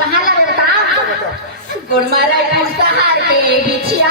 कहाँ लगा बताओ गुड़मारा सहार के बिछिया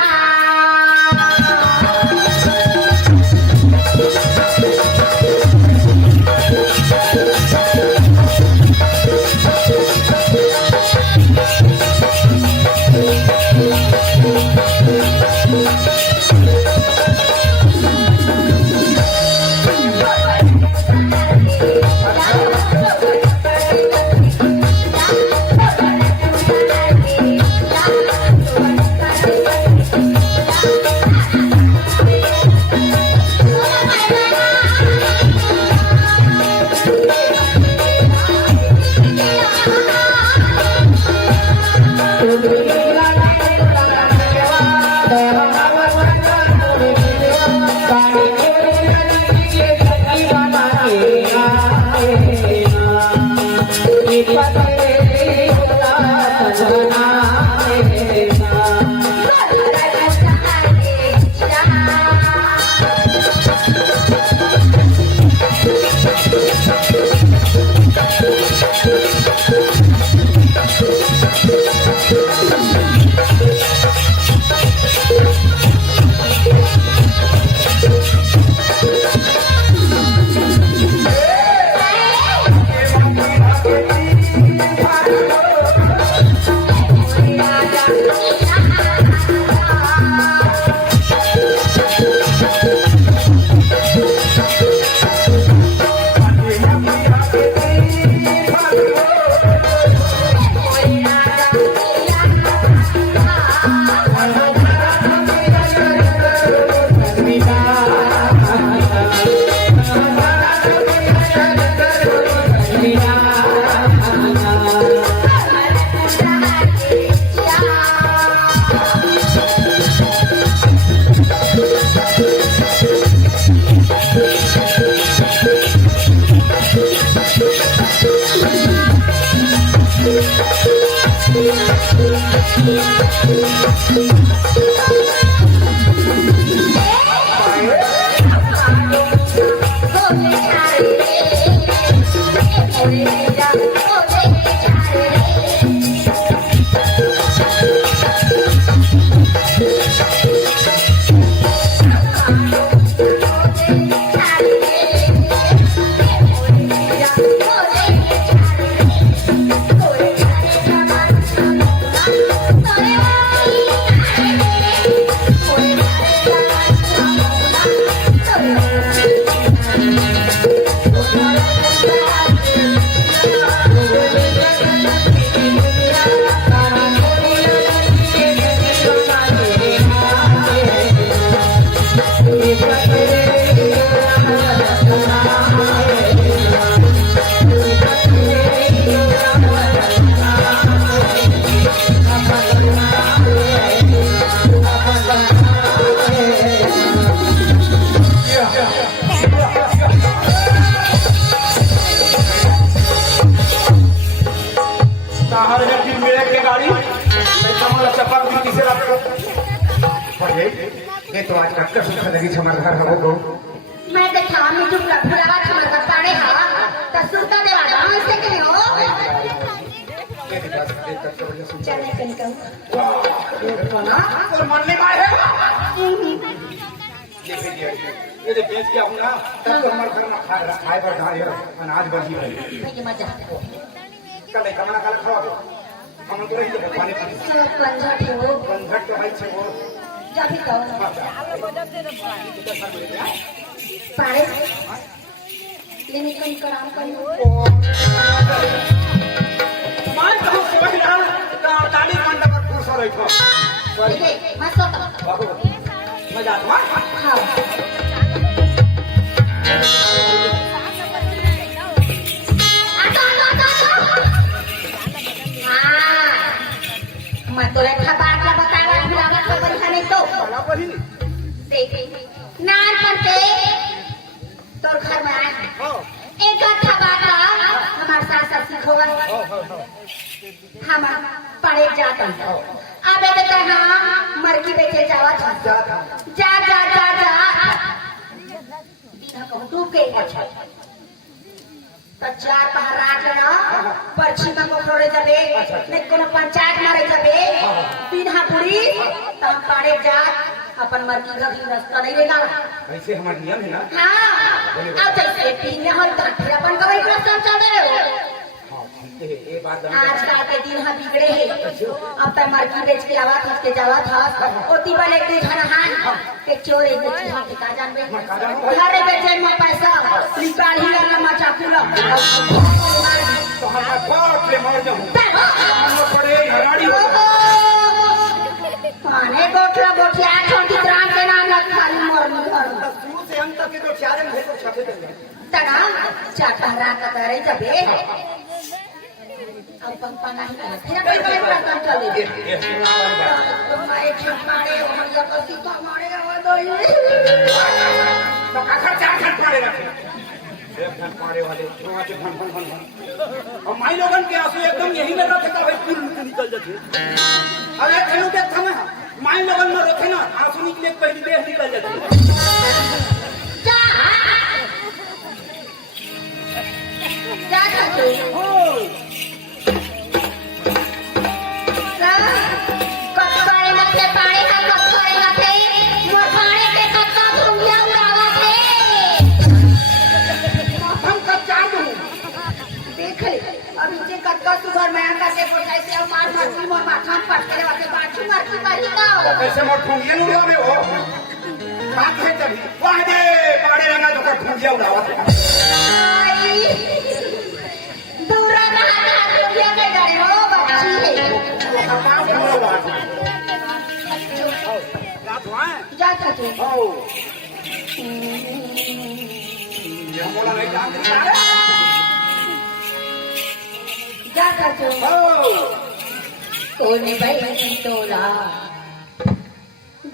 ये तो आज कट्टर सुखा लगी हमारे घर हम लोग मैं देखा मैं जो फुलावा छमर का पाड़े हा त सुरता देवा गांव से के हो चले कनका वाह मन में आए है ये जो बेच के आऊंगा तब तो हमारे घर में खाए पर खाए अनाज बची है ये मजा कल कमना कल खाओ हम तो रही है पानी पंझट के भाई छे वो जा भी कहो पाड़े लेने कौन कराम कर मान तो कोई ना ताली मंडप पर खुश रही थो मत तो मजा आता हां मत तो रेखा बात ला बतावा फुलावा खबर खाने तो वाला पर ही देख नान पड़ते तोर घर में आए एक अच्छा बात हमारे सास सिखोवा हम पढ़े जाते अब देते हम मरकी बेचे जावा था जा जा जा जा दिन कहूं तू के अच्छा तो चार पहर रात ना पर्ची में मोखरे जबे नहीं कोनो पंचायत मारे जबे बिना पूरी तो हम पाड़े जा अपन मर्जी का भी रास्ता नहीं लेगा ऐसे हमारा नियम है ना हाँ अब जैसे पीने हो तो फिर अपन कभी रास्ता चल रहे हो ये बात आजकल के दिन हम बिगड़े हैं अब तक मर्जी बेच के आवा था के जावा था ओती वाले एक दिन हां के चोर एक चीज के का जानबे घरे बेचे में पैसा निकाल ही लगा मचा पूरा तो हम कोट ले मर जाऊं पड़े हराड़ी हो माने गोठला गोठिया छोटी ग्राम के नाम लग खाली मर घर शुरू से अंत तक जो चालन है तो छपे तना चाटा का करे जबे अब पंपा नहीं कर फिर कोई रास्ता चले तुम्हारे छपाड़े और या कसी तो हमारे हो दो तो आखिर चार घंटे पड़ेगा एक घंटे पड़े वाले रोआ के भन भन भन भन और माई लोगन के आंसू एकदम यही में रखे का भाई फूल निकल जाते अरे खेलू के थमे माई लोगन में रखे ना आंसू निकले पहली देह निकल जाते क्या करते हो कटकारे मथे पानी का कटकारे मथे मोर पानी के कटका भूलिया उड़ावते हम कब चालू देख ले अब इसे कटका सुगर में आकर के पटाई से मार मार मोर माथा पट करे वाके बाजू मार की बारी का हो कैसे मोर ठुंगिया उड़ाव में हो बात है तभी वाह दे पाड़े लगा तो ठुंगिया उड़ावा दूरा कहां ठुंगिया के डरे हो बच्ची जाता तू जाता तू कोने भाई तोला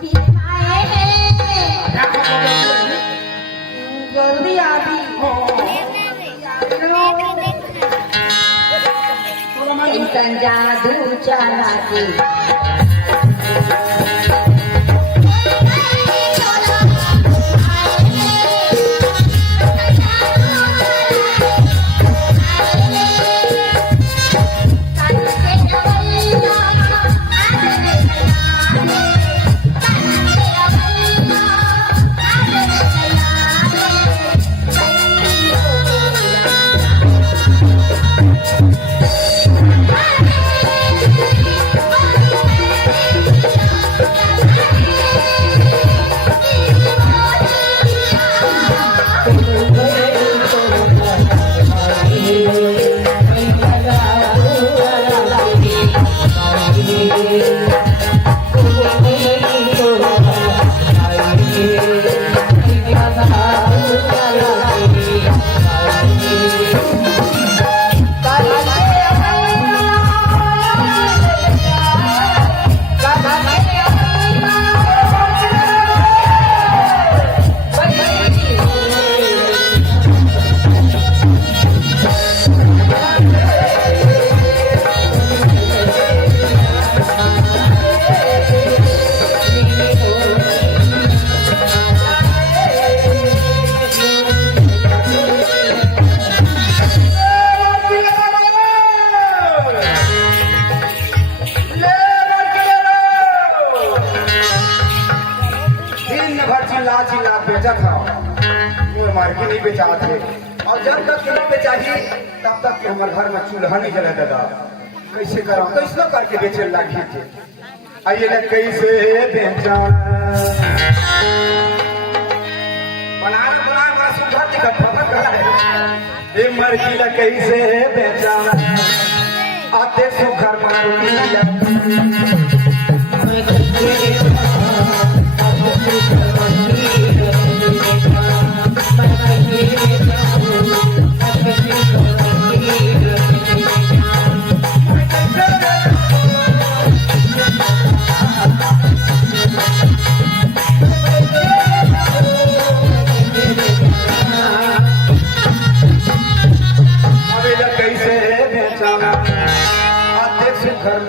दिखाए हैं जल्दी आवी इंसान जादू चला के और जब तक नहीं बेचाही तब तक के हमारे घर में चूल्हा नहीं जला दादा कैसे करो कैसे करके बेचे लाठी थे आइए ना कैसे बेचा बना सुधार दिखा खबर करा है ये मर्जी ला कैसे बेचा आते सुखर मार कैसे बेचा आते सुखर